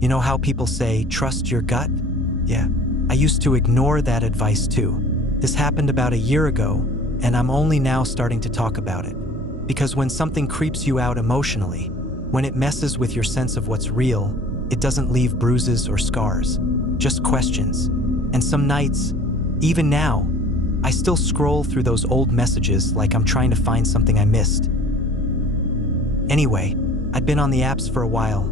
You know how people say, trust your gut? Yeah, I used to ignore that advice too. This happened about a year ago, and I'm only now starting to talk about it. Because when something creeps you out emotionally, when it messes with your sense of what's real, it doesn't leave bruises or scars, just questions. And some nights, even now, I still scroll through those old messages like I'm trying to find something I missed. Anyway, I'd been on the apps for a while.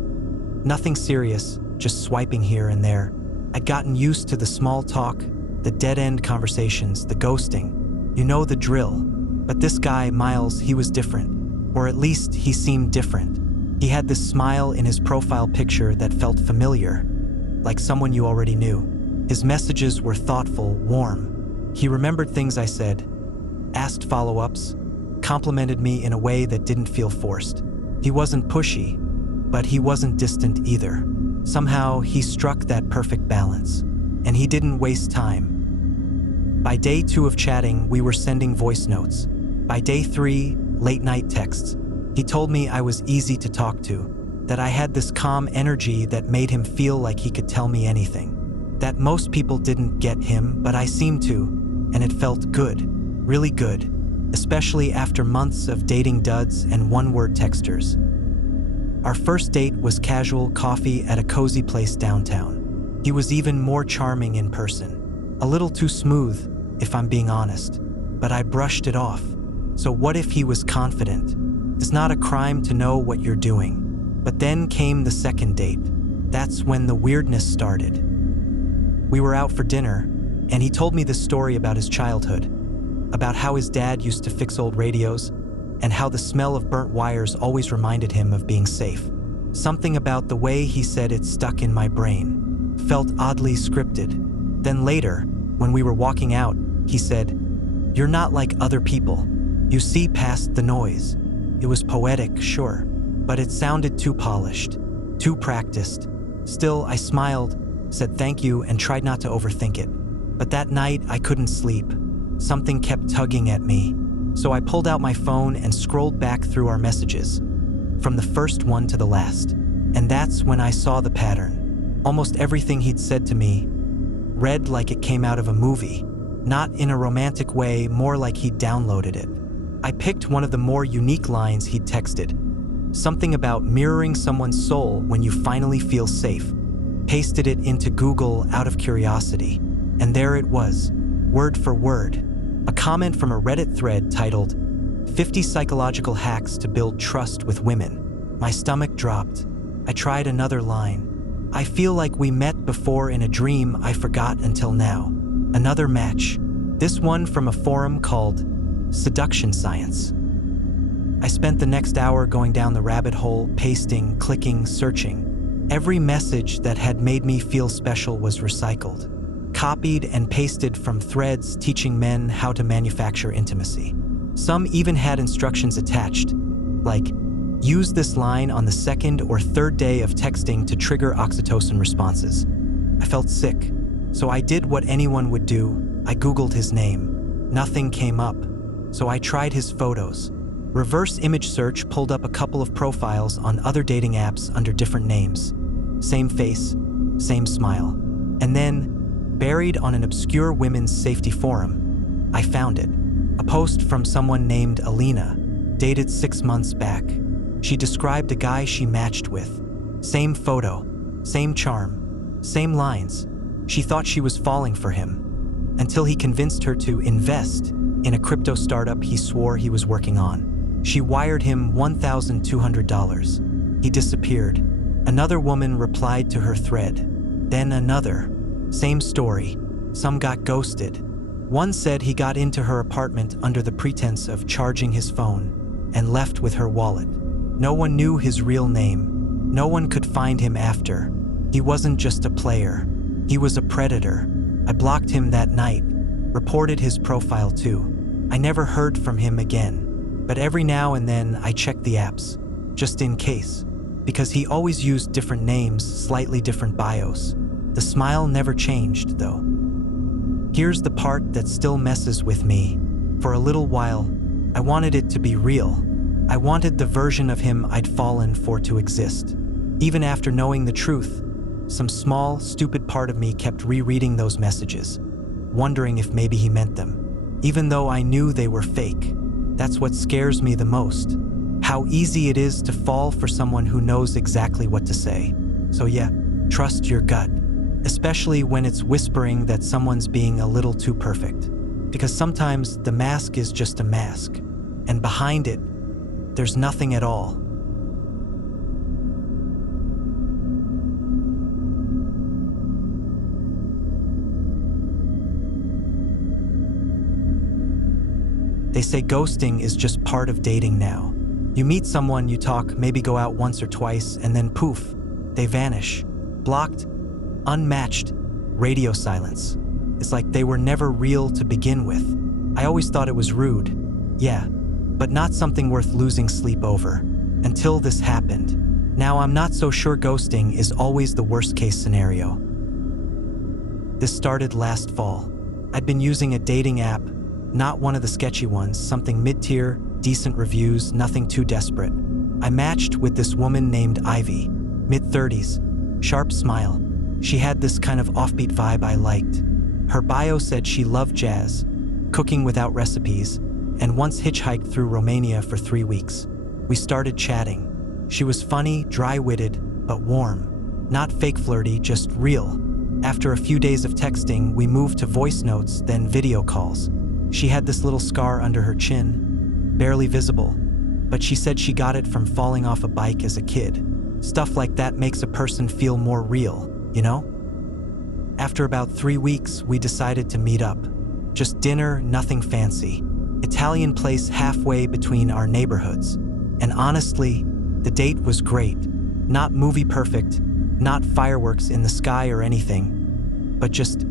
Nothing serious, just swiping here and there. I'd gotten used to the small talk, the dead-end conversations, the ghosting. You know the drill. But this guy, Miles, he was different. Or at least he seemed different. He had this smile in his profile picture that felt familiar, like someone you already knew. His messages were thoughtful, warm. He remembered things I said, asked follow-ups, complimented me in a way that didn't feel forced. He wasn't pushy, but he wasn't distant either. Somehow, he struck that perfect balance, and he didn't waste time. By day 2 of chatting, we were sending voice notes. By day 3, late-night texts. He told me I was easy to talk to, that I had this calm energy that made him feel like he could tell me anything. That most people didn't get him, but I seemed to, and it felt good, really good, especially after months of dating duds and one-word texters. Our first date was casual coffee at a cozy place downtown. He was even more charming in person. A little too smooth, if I'm being honest, but I brushed it off. So what if he was confident? It's not a crime to know what you're doing. But then came the second date. That's when the weirdness started. We were out for dinner, and he told me this story about his childhood, about how his dad used to fix old radios, and how the smell of burnt wires always reminded him of being safe. Something about the way he said it stuck in my brain. Felt oddly scripted. Then later, when we were walking out, he said, "You're not like other people. You see past the noise." It was poetic, sure, but it sounded too polished, too practiced. Still, I smiled, said thank you, and tried not to overthink it. But that night, I couldn't sleep. Something kept tugging at me. So I pulled out my phone and scrolled back through our messages, from the first one to the last. And that's when I saw the pattern. Almost everything he'd said to me read like it came out of a movie. Not in a romantic way, more like he'd downloaded it. I picked one of the more unique lines he'd texted. Something about mirroring someone's soul when you finally feel safe. Pasted it into Google out of curiosity. And there it was, word for word. A comment from a Reddit thread titled, 50 Psychological Hacks to Build Trust with Women. My stomach dropped. I tried another line. I feel like we met before in a dream I forgot until now. Another match. This one from a forum called Seduction Science. I spent the next hour going down the rabbit hole, pasting, clicking, searching. Every message that had made me feel special was recycled, copied and pasted from threads teaching men how to manufacture intimacy. Some even had instructions attached, like, use this line on the second or third day of texting to trigger oxytocin responses. I felt sick, so I did what anyone would do. I Googled his name. Nothing came up, so I tried his photos. Reverse image search pulled up a couple of profiles on other dating apps under different names. Same face, same smile. And then, buried on an obscure women's safety forum, I found it. A post from someone named Alina, dated 6 months back. She described a guy she matched with. Same photo, same charm, same lines. She thought she was falling for him, until he convinced her to invest in a crypto startup he swore he was working on. She wired him $1,200. He disappeared. Another woman replied to her thread. Then another. Same story. Some got ghosted. One said he got into her apartment under the pretense of charging his phone and left with her wallet. No one knew his real name. No one could find him after. He wasn't just a player. He was a predator. I blocked him that night, reported his profile too. I never heard from him again. But every now and then I checked the apps, just in case, because he always used different names, slightly different bios. The smile never changed, though. Here's the part that still messes with me. For a little while, I wanted it to be real. I wanted the version of him I'd fallen for to exist. Even after knowing the truth, some small, stupid part of me kept rereading those messages, wondering if maybe he meant them, even though I knew they were fake. That's what scares me the most. How easy it is to fall for someone who knows exactly what to say. So yeah, trust your gut, especially when it's whispering that someone's being a little too perfect. Because sometimes the mask is just a mask, and behind it, there's nothing at all. They say ghosting is just part of dating now. You meet someone, you talk, maybe go out once or twice, and then poof, they vanish. Blocked, unmatched, radio silence. It's like they were never real to begin with. I always thought it was rude, yeah, but not something worth losing sleep over. Until this happened. Now I'm not so sure ghosting is always the worst case scenario. This started last fall. I'd been using a dating app, not one of the sketchy ones, something mid-tier, decent reviews, nothing too desperate. I matched with this woman named Ivy, mid-30s, sharp smile. She had this kind of offbeat vibe I liked. Her bio said she loved jazz, cooking without recipes, and once hitchhiked through Romania for 3 weeks. We started chatting. She was funny, dry-witted, but warm. Not fake flirty, just real. After a few days of texting, we moved to voice notes, then video calls. She had this little scar under her chin, barely visible, but she said she got it from falling off a bike as a kid. Stuff like that makes a person feel more real, you know? After about 3 weeks, we decided to meet up. Just dinner, nothing fancy. Italian place halfway between our neighborhoods. And honestly, the date was great. Not movie perfect, not fireworks in the sky or anything, but just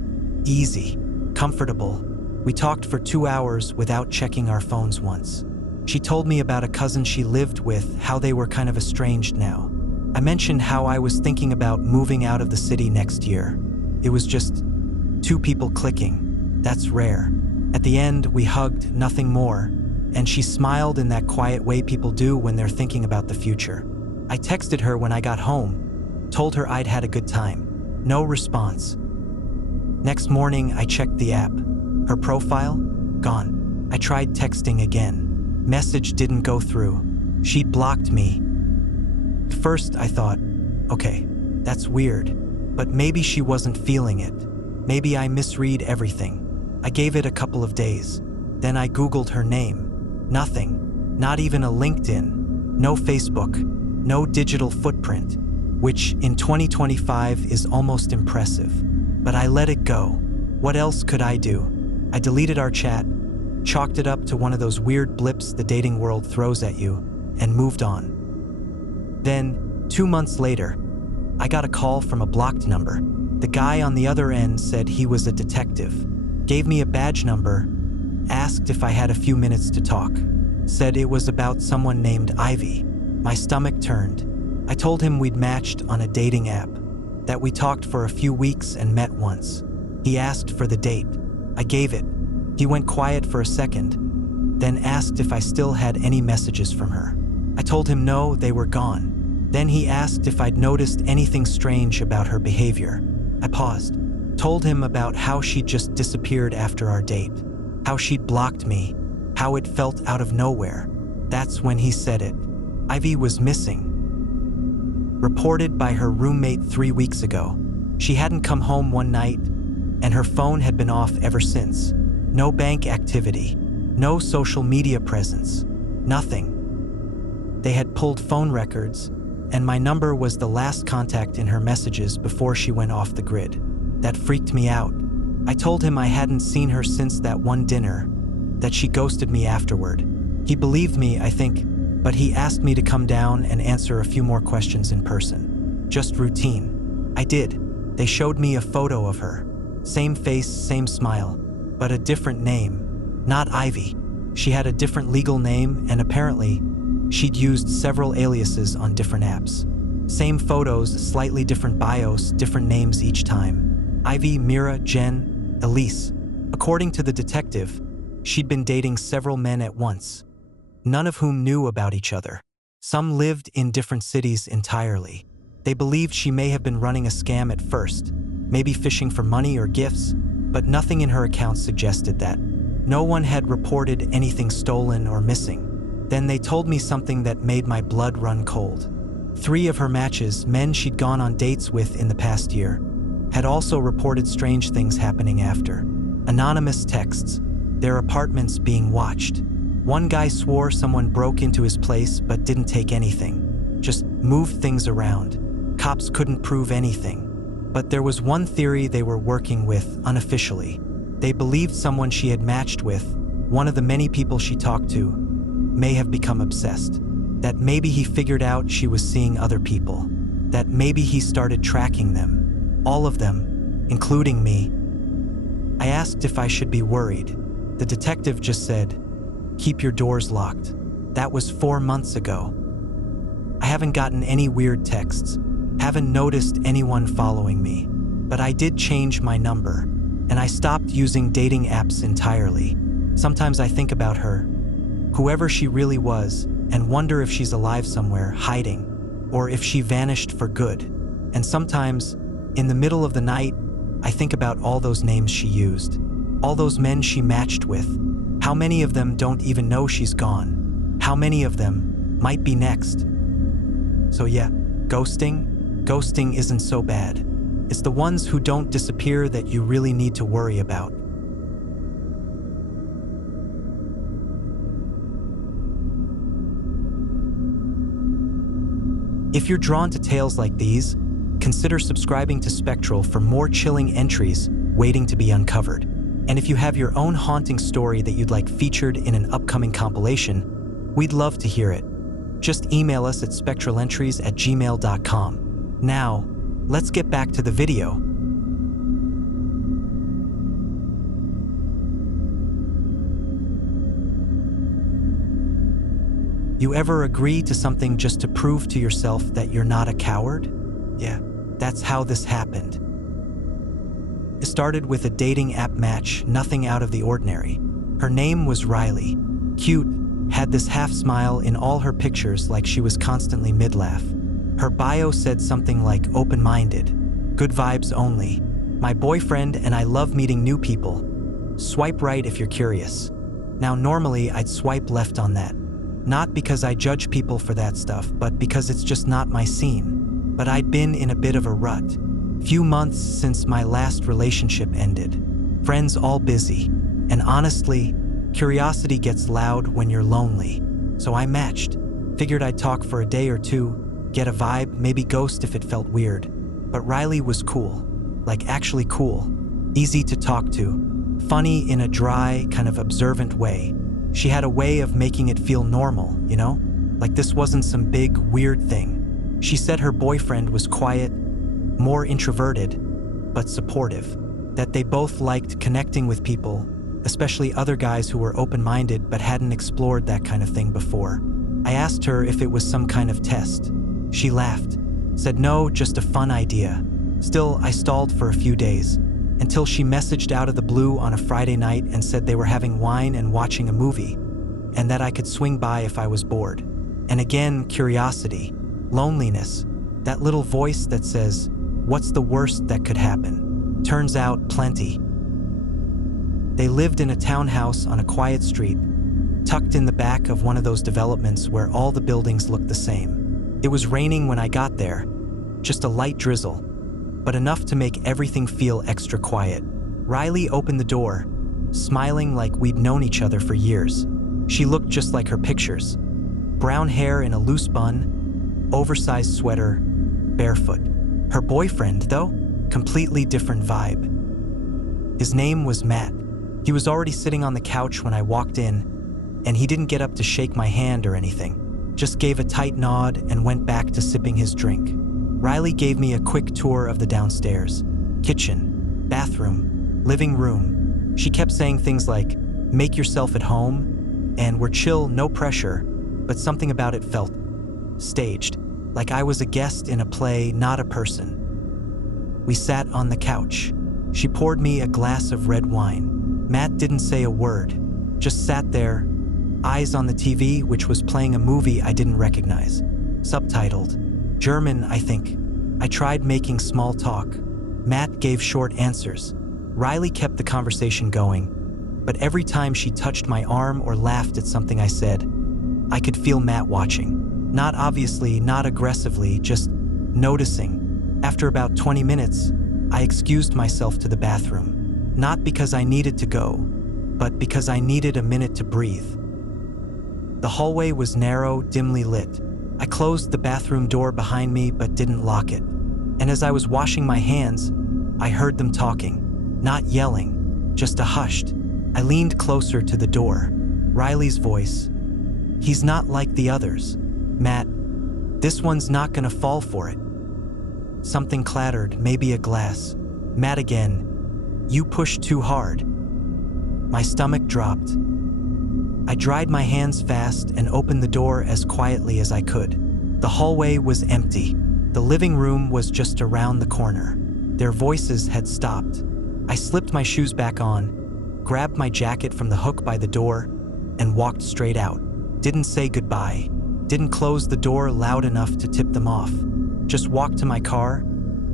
easy, comfortable. We talked for 2 hours without checking our phones once. She told me about a cousin she lived with, how they were kind of estranged now. I mentioned how I was thinking about moving out of the city next year. It was just 2 people clicking. That's rare. At the end, we hugged, nothing more, and she smiled in that quiet way people do when they're thinking about the future. I texted her when I got home, told her I'd had a good time. No response. Next morning, I checked the app. Her profile? Gone. I tried texting again. Message didn't go through. She'd blocked me. At first, I thought, okay, that's weird, but maybe she wasn't feeling it. Maybe I misread everything. I gave it a couple of days. Then I Googled her name. Nothing. Not even a LinkedIn. No Facebook. No digital footprint, which in 2025 is almost impressive. But I let it go. What else could I do? I deleted our chat, chalked it up to one of those weird blips the dating world throws at you, and moved on. Then, 2 months later, I got a call from a blocked number. The guy on the other end said he was a detective, gave me a badge number, asked if I had a few minutes to talk, said it was about someone named Ivy. My stomach turned. I told him we'd matched on a dating app, that we talked for a few weeks and met once. He asked for the date. I gave it. He went quiet for a second, then asked if I still had any messages from her. I told him no, they were gone. Then he asked if I'd noticed anything strange about her behavior. I paused, told him about how she'd just disappeared after our date, how she'd blocked me, how it felt out of nowhere. That's when he said it. Ivy was missing. Reported by her roommate 3 weeks ago. She hadn't come home one night, and her phone had been off ever since. No bank activity, no social media presence, nothing. They had pulled phone records, and my number was the last contact in her messages before she went off the grid. That freaked me out. I told him I hadn't seen her since that one dinner, that she ghosted me afterward. He believed me, I think, but he asked me to come down and answer a few more questions in person. Just routine. I did. They showed me a photo of her. Same face, same smile, but a different name. Not Ivy. She had a different legal name, and apparently, she'd used several aliases on different apps. Same photos, slightly different bios, different names each time. Ivy, Mira, Jen, Elise. According to the detective, she'd been dating several men at once, none of whom knew about each other. Some lived in different cities entirely. They believed she may have been running a scam at first, maybe fishing for money or gifts, but nothing in her accounts suggested that. No one had reported anything stolen or missing. Then they told me something that made my blood run cold. 3 of her matches, men she'd gone on dates with in the past year, had also reported strange things happening after. Anonymous texts, their apartments being watched. One guy swore someone broke into his place but didn't take anything, just moved things around. Cops couldn't prove anything. But there was one theory they were working with unofficially. They believed someone she had matched with, one of the many people she talked to, may have become obsessed. That maybe he figured out she was seeing other people. That maybe he started tracking them. All of them, including me. I asked if I should be worried. The detective just said, "Keep your doors locked." That was 4 months ago. I haven't gotten any weird texts. Haven't noticed anyone following me. But I did change my number, and I stopped using dating apps entirely. Sometimes I think about her, whoever she really was, and wonder if she's alive somewhere, hiding, or if she vanished for good. And sometimes, in the middle of the night, I think about all those names she used, all those men she matched with. How many of them don't even know she's gone? How many of them might be next? So yeah, ghosting isn't so bad. It's the ones who don't disappear that you really need to worry about. If you're drawn to tales like these, consider subscribing to Spectral for more chilling entries waiting to be uncovered. And if you have your own haunting story that you'd like featured in an upcoming compilation, we'd love to hear it. Just email us at spectralentries@gmail.com. Now, let's get back to the video. You ever agree to something just to prove to yourself that you're not a coward? Yeah, that's how this happened. It started with a dating app match, nothing out of the ordinary. Her name was Riley. Cute, had this half smile in all her pictures like she was constantly mid-laugh. Her bio said something like open-minded, good vibes only, my boyfriend and I love meeting new people. Swipe right if you're curious. Now normally I'd swipe left on that. Not because I judge people for that stuff, but because it's just not my scene. But I'd been in a bit of a rut. Few months since my last relationship ended. Friends all busy. And honestly, curiosity gets loud when you're lonely. So I matched. Figured I'd talk for a day or two, get a vibe, maybe ghost if it felt weird. But Riley was cool. Like actually cool. Easy to talk to. Funny in a dry, kind of observant way. She had a way of making it feel normal, you know? Like this wasn't some big, weird thing. She said her boyfriend was quiet, more introverted, but supportive. That they both liked connecting with people, especially other guys who were open-minded but hadn't explored that kind of thing before. I asked her if it was some kind of test. She laughed, said no, just a fun idea. Still, I stalled for a few days, until she messaged out of the blue on a Friday night and said they were having wine and watching a movie, and that I could swing by if I was bored. And again, curiosity, loneliness, that little voice that says, what's the worst that could happen? Turns out, plenty. They lived in a townhouse on a quiet street, tucked in the back of one of those developments where all the buildings looked the same. It was raining when I got there, just a light drizzle, but enough to make everything feel extra quiet. Riley opened the door, smiling like we'd known each other for years. She looked just like her pictures. Brown hair in a loose bun, oversized sweater, barefoot. Her boyfriend, though, completely different vibe. His name was Matt. He was already sitting on the couch when I walked in, and he didn't get up to shake my hand or anything, just gave a tight nod and went back to sipping his drink. Riley gave me a quick tour of the downstairs. Kitchen, bathroom, living room. She kept saying things like, make yourself at home, and we're chill, no pressure, but something about it felt staged, like I was a guest in a play, not a person. We sat on the couch. She poured me a glass of red wine. Matt didn't say a word, just sat there, eyes on the TV, which was playing a movie I didn't recognize. Subtitled. German, I think. I tried making small talk. Matt gave short answers. Riley kept the conversation going, but every time she touched my arm or laughed at something I said, I could feel Matt watching. Not obviously, not aggressively, just noticing. After about 20 minutes, I excused myself to the bathroom. Not because I needed to go, but because I needed a minute to breathe. The hallway was narrow, dimly lit. I closed the bathroom door behind me but didn't lock it. And as I was washing my hands, I heard them talking. Not yelling, just a hushed. I leaned closer to the door. Riley's voice. "He's not like the others. Matt, this one's not gonna fall for it." Something clattered, maybe a glass. Matt again. "You pushed too hard." My stomach dropped. I dried my hands fast and opened the door as quietly as I could. The hallway was empty. The living room was just around the corner. Their voices had stopped. I slipped my shoes back on, grabbed my jacket from the hook by the door, and walked straight out. Didn't say goodbye. Didn't close the door loud enough to tip them off. Just walked to my car,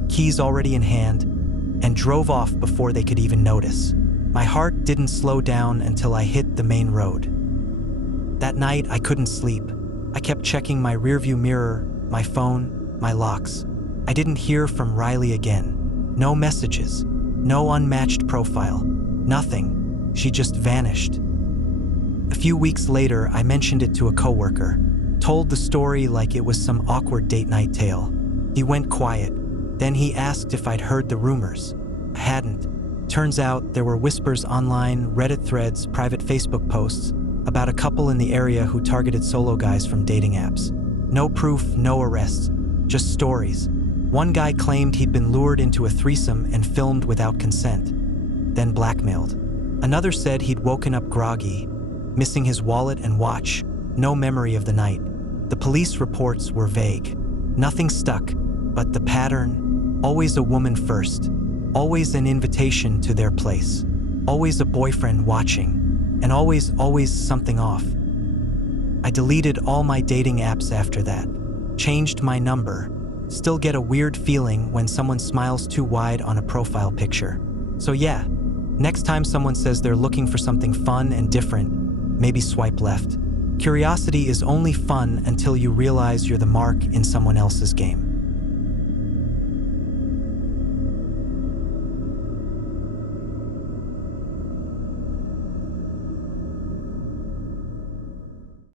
keys already in hand, and drove off before they could even notice. My heart didn't slow down until I hit the main road. That night, I couldn't sleep. I kept checking my rearview mirror, my phone, my locks. I didn't hear from Riley again. No messages, no unmatched profile, nothing. She just vanished. A few weeks later, I mentioned it to a coworker, told the story like it was some awkward date night tale. He went quiet. Then he asked if I'd heard the rumors. I hadn't. Turns out there were whispers online, Reddit threads, private Facebook posts about a couple in the area who targeted solo guys from dating apps. No proof, no arrests, just stories. One guy claimed he'd been lured into a threesome and filmed without consent, then blackmailed. Another said he'd woken up groggy, missing his wallet and watch, no memory of the night. The police reports were vague. Nothing stuck, but the pattern, always a woman first, always an invitation to their place, always a boyfriend watching, and always something off. I deleted all my dating apps after that, changed my number, still get a weird feeling when someone smiles too wide on a profile picture. So yeah, next time someone says they're looking for something fun and different, maybe swipe left. Curiosity is only fun until you realize you're the mark in someone else's game.